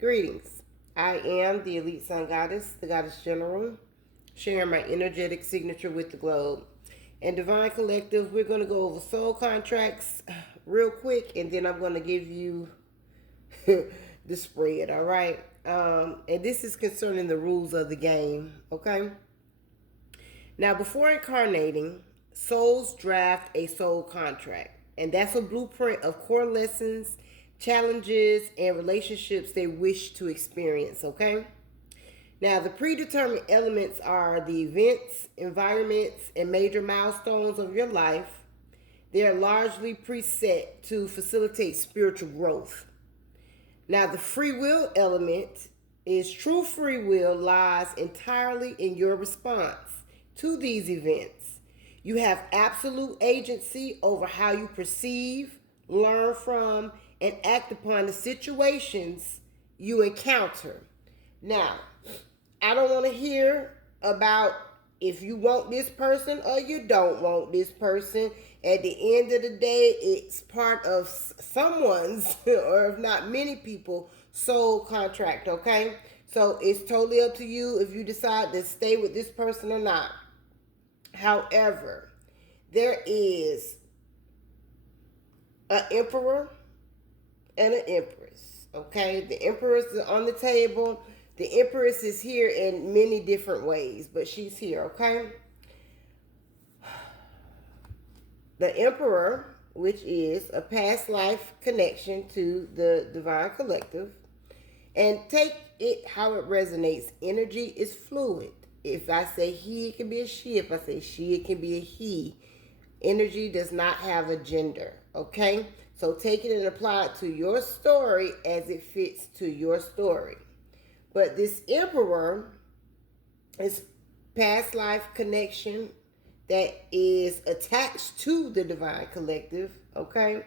Greetings. I am the Elite Sun Goddess, the Goddess General, sharing my energetic signature with the globe. And Divine Collective, we're going to go over soul contracts real quick, and then I'm going to give you the spread, all right? And this is concerning the rules of the game, okay? Now, before incarnating, souls draft a soul contract, and that's a blueprint of core lessons, challenges, and relationships they wish to experience, okay? Now, the predetermined elements are the events, environments, and major milestones of your life. They are largely preset to facilitate spiritual growth. Now, the free will element is true free will lies entirely in your response to these events. You have absolute agency over how you perceive, learn from, and act upon the situations you encounter. Now, I don't want to hear about if you want this person or you don't want this person. At the end of the day, it's part of someone's, or if not many people, soul contract, okay? So it's totally up to you if you decide to stay with this person or not. However, there is an emperor and an empress, okay? The empress is on the table. The empress is here in many different ways, but she's here, okay? The emperor, which is a past life connection to the divine collective, and take it how it resonates. Energy is fluid. If I say he, it can be a she. If I say she, it can be a he. Energy does not have a gender, okay? So take it and apply it to your story as it fits to your story. But this emperor is past life connection that is attached to the divine collective, okay?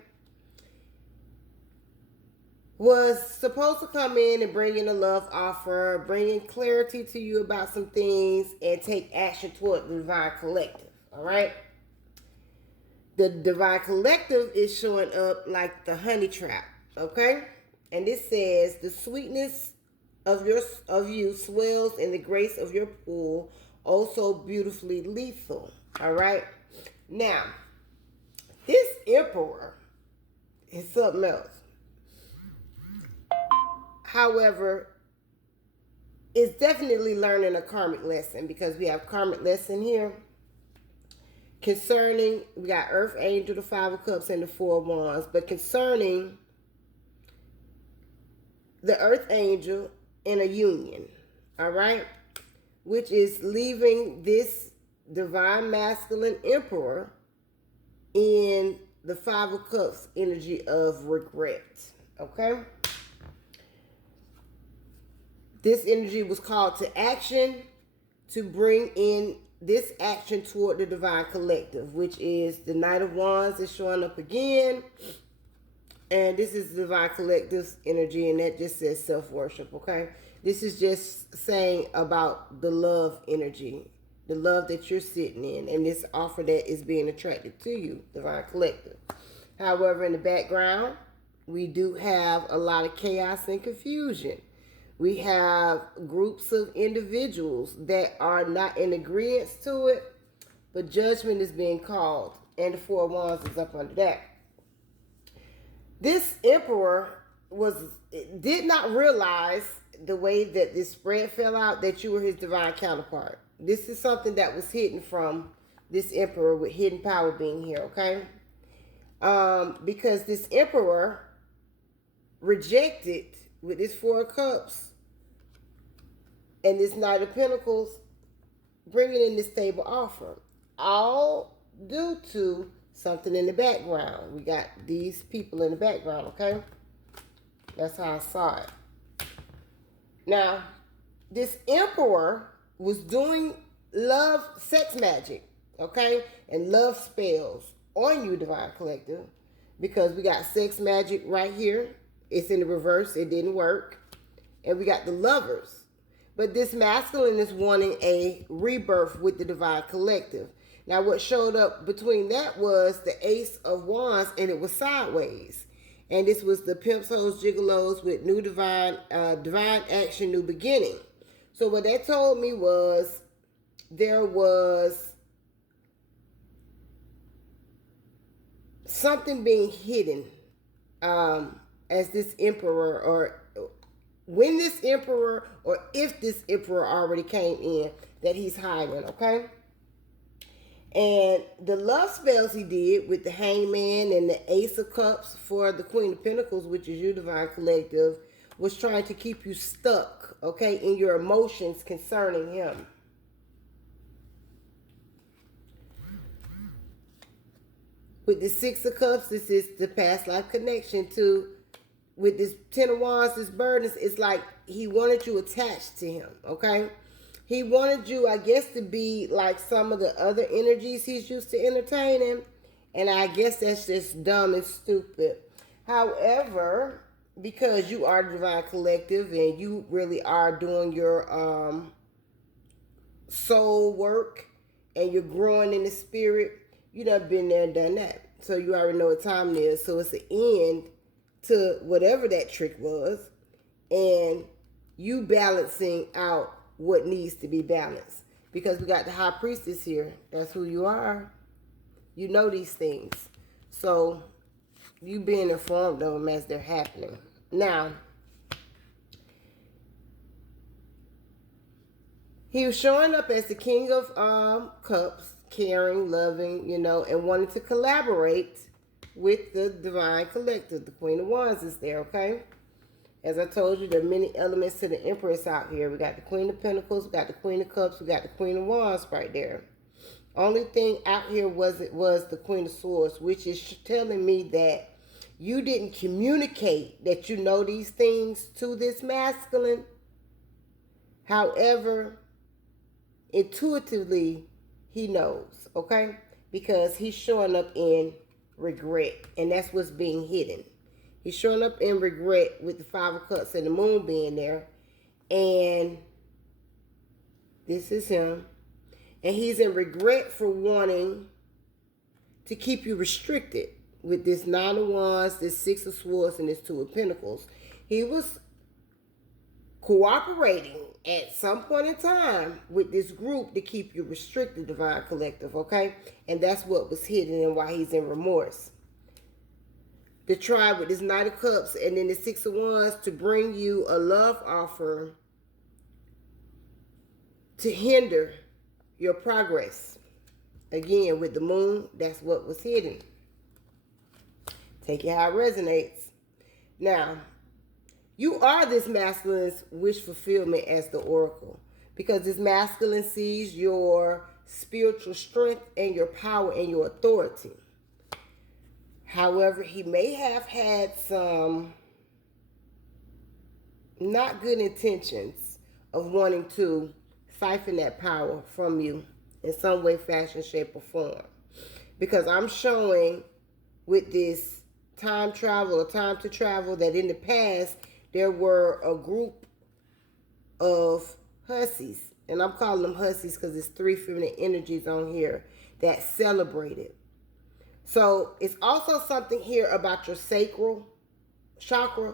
Was supposed to come in and bring in a love offer, bringing clarity to you about some things, and take action toward the divine collective, all right? The divine collective is showing up like the honey trap, okay? And this says the sweetness of you swells in the grace of your pool, also beautifully lethal. All right. Now, this emperor is something else. However, it's definitely learning a karmic lesson, because we have karmic lesson here concerning, we got Earth Angel, the Five of Cups, and the Four of Wands. But concerning the Earth Angel in a union, all right, which is leaving this divine masculine emperor in the Five of Cups energy of regret, okay? This energy was called to action to bring in this action toward the divine collective, which is the Knight of Wands is showing up again. And this is the divine collective's energy, and that just says self-worship, okay? This is just saying about the love energy, the love that you're sitting in, and this offer that is being attracted to you, divine collective. However, in the background, we do have a lot of chaos and confusion. We have groups of individuals that are not in agreement to it, but judgment is being called, and the Four of Wands is up under that. This emperor did not realize the way that this spread fell out that you were his divine counterpart. This is something that was hidden from this emperor, with hidden power being here, okay? Because this emperor rejected with this Four of Cups and this Knight of Pentacles bringing in this stable offer, all due to something in the background. We got these people in the background, okay? That's how I saw it. Now, this emperor was doing love, sex magic, okay? And love spells on you, divine collective, because we got sex magic right here. It's in the reverse. It didn't work. And we got the Lovers. But this masculine is wanting a rebirth with the divine collective. Now, what showed up between that was the Ace of Wands, and it was sideways. And this was the Pimps, Hoes, Gigolos with New Divine, Divine Action, New Beginning. So what that told me was there was something being hidden as this emperor, or when this emperor, or if this emperor already came in, that he's hiding, okay? And the love spells he did with the Hangman and the Ace of Cups for the Queen of Pentacles, which is you, Divine Collective, was trying to keep you stuck, okay, in your emotions concerning him. With the Six of Cups, this is the past life connection to, with this Ten of Wands, this burden, it's like he wanted you attached to him, okay? He wanted you, I guess, to be like some of the other energies he's used to entertaining. And I guess that's just dumb and stupid. However, because you are the Divine Collective and you really are doing your soul work and you're growing in the spirit, you done been there and done that. So you already know what time it is. So it's the end to whatever that trick was. And you balancing out what needs to be balanced, because we got the High Priestess here. That's who you are. You know these things, so you being informed of them as they're happening. Now, he was showing up as the King of Cups, caring, loving, and wanting to collaborate with the Divine Collective. The Queen of Wands is there, okay? As I told you, there are many elements to the Empress out here. We got the Queen of Pentacles, we got the Queen of Cups, we got the Queen of Wands right there. Only thing out here was the Queen of Swords, which is telling me that you didn't communicate that you know these things to this masculine. However, intuitively, he knows, okay? Because he's showing up in regret, and that's what's being hidden. He's showing up in regret with the Five of Cups and the Moon being there. And this is him. And he's in regret for wanting to keep you restricted with this Nine of Wands, this Six of Swords, and this Two of Pentacles. He was cooperating at some point in time with this group to keep you restricted, Divine Collective, okay? And that's what was hidden and why he's in remorse. The Tribe with this Knight of Cups and then the Six of Wands to bring you a love offer to hinder your progress. Again, with the Moon, that's what was hidden. Take it how it resonates. Now, you are this masculine's wish fulfillment as the Oracle, because this masculine sees your spiritual strength and your power and your authority. However, he may have had some not good intentions of wanting to siphon that power from you in some way, fashion, shape, or form. Because I'm showing with this time travel or time to travel that in the past, there were a group of hussies. And I'm calling them hussies because it's three feminine energies on here that celebrated. So it's also something here about your sacral chakra.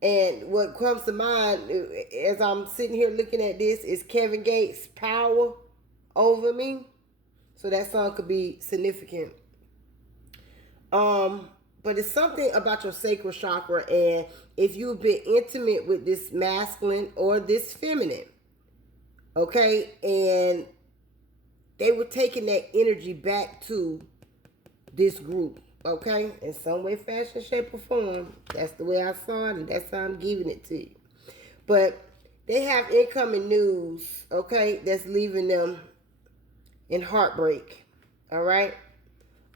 And what comes to mind as I'm sitting here looking at this is Kevin Gates' Power Over Me. So that song could be significant. But it's something about your sacral chakra. And if you've been intimate with this masculine or this feminine, okay, and they were taking that energy back to this group, okay, in some way, fashion, shape, or form. That's the way I saw it, and that's how I'm giving it to you. But they have incoming news, okay, that's leaving them in heartbreak, all right,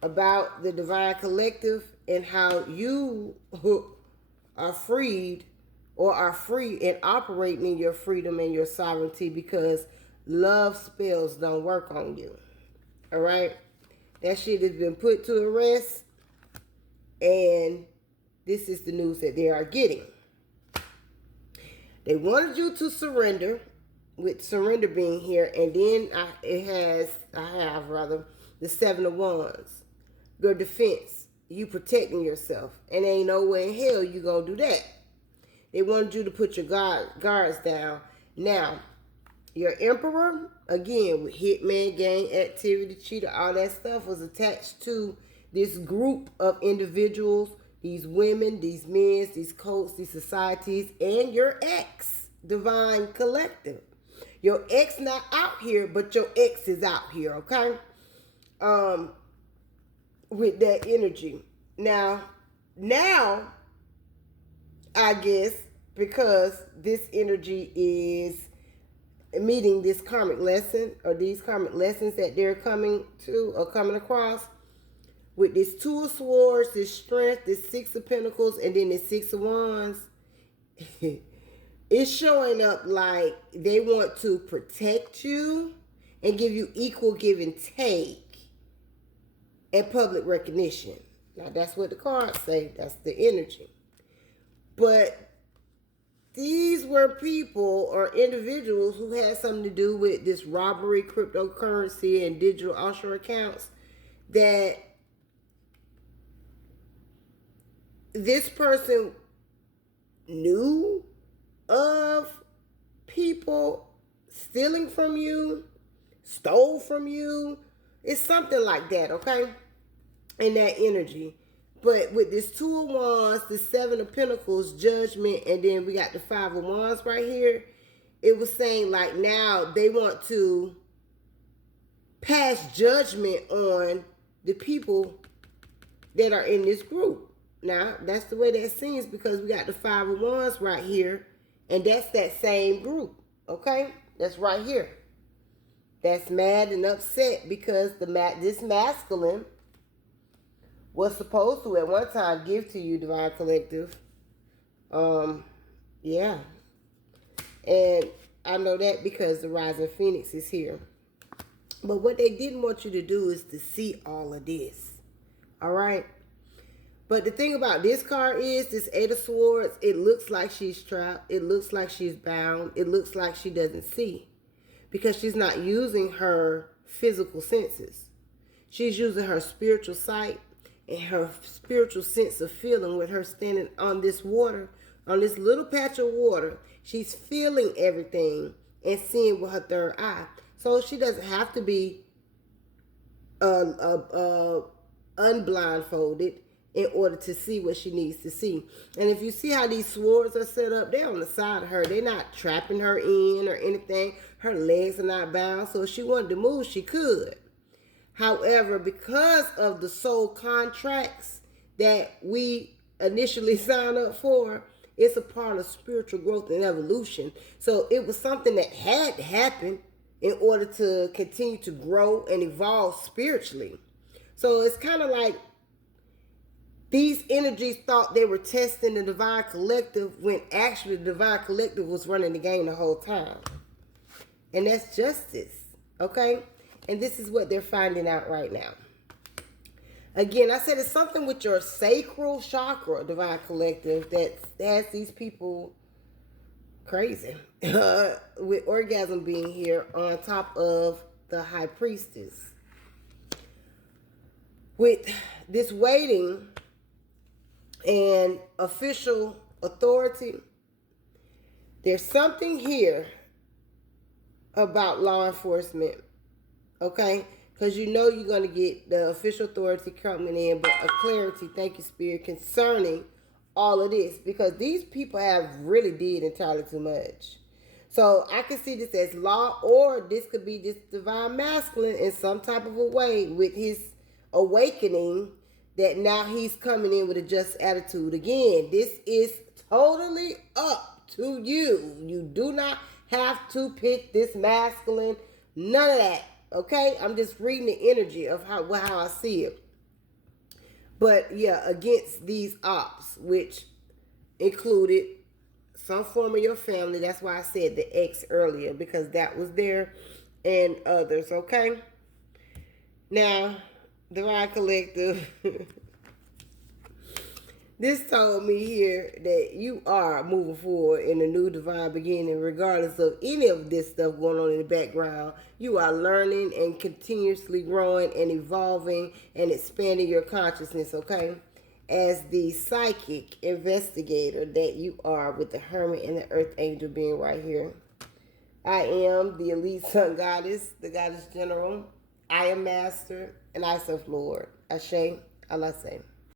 about the Divine Collective and how you are freed or are free and operating in your freedom and your sovereignty, because love spells don't work on you, all right? That shit has been put to rest, and this is the news that they are getting. They wanted you to surrender, with surrender being here, and then I have the Seven of Wands, your defense. you protecting yourself. And ain't no way in hell you gonna do that. They wanted you to put your guards down. Now, your emperor, again, with hitman, gang activity, cheater, all that stuff was attached to this group of individuals, these women, these men, these cults, these societies, and your ex, divine collective. Your ex not out here, but your ex is out here, okay? With that energy. Now, I guess, because this energy is meeting this karmic lesson, or these karmic lessons that they're coming to or coming across, with this Two of Swords, this Strength, this Six of Pentacles, and then this Six of Wands, it's showing up like they want to protect you and give you equal give and take and public recognition. Now, that's what the cards say. That's the energy. But these were people or individuals who had something to do with this robbery, cryptocurrency, and digital offshore accounts, that this person knew of people stealing from you, stole from you. It's something like that, okay? In that energy. But with this Two of Wands, the Seven of Pentacles, Judgment, and then we got the Five of Wands right here, it was saying like now they want to pass judgment on the people that are in this group. Now, that's the way that seems, because we got the Five of Wands right here, and that's that same group, okay? That's right here. That's mad and upset because this masculine was supposed to at one time give to you, Divine Collective. Yeah. And I know that because the Rising Phoenix is here. But what they didn't want you to do is to see all of this. All right? But the thing about this card is, this Eight of Swords, it looks like she's trapped. It looks like she's bound. It looks like she doesn't see, because she's not using her physical senses. She's using her spiritual sight and her spiritual sense of feeling. With her standing on this water, on this little patch of water, she's feeling everything and seeing with her third eye. So she doesn't have to be unblindfolded in order to see what she needs to see. And if you see how these swords are set up, they're on the side of her. They're not trapping her in or anything. Her legs are not bound. So if she wanted to move, she could. However, because of the soul contracts that we initially signed up for, it's a part of spiritual growth and evolution. So it was something that had to happen in order to continue to grow and evolve spiritually. So it's kind of like these energies thought they were testing the Divine Collective, when actually the Divine Collective was running the game the whole time. And that's justice, okay? And this is what they're finding out right now. Again, I said it's something with your sacral chakra, Divine Collective, that has these people crazy. With orgasm being here on top of the High Priestess. With this waiting and official authority, there's something here about law enforcement, okay? Because you know you're going to get the official authority coming in, but a clarity, thank you, Spirit, concerning all of this, because these people have really did entirely too much. So I can see this as law, or this could be this divine masculine in some type of a way with his awakening, that now he's coming in with a just attitude. Again, this is totally up to you. You do not have to pick this masculine. None of that. Okay? I'm just reading the energy of how I see it. But yeah, against these ops, which included some form of your family. That's why I said the ex earlier, because that was there, and others. Okay? Now, Divine Collective, This told me here that you are moving forward in a new divine beginning, regardless of any of this stuff going on in the background. You are learning and continuously growing and evolving and expanding your consciousness, okay? As the psychic investigator that you are, with the Hermit and the Earth Angel being right here. I am the elite sun goddess, the goddess general. I am master, and I self Lord. Ashe, Allah say.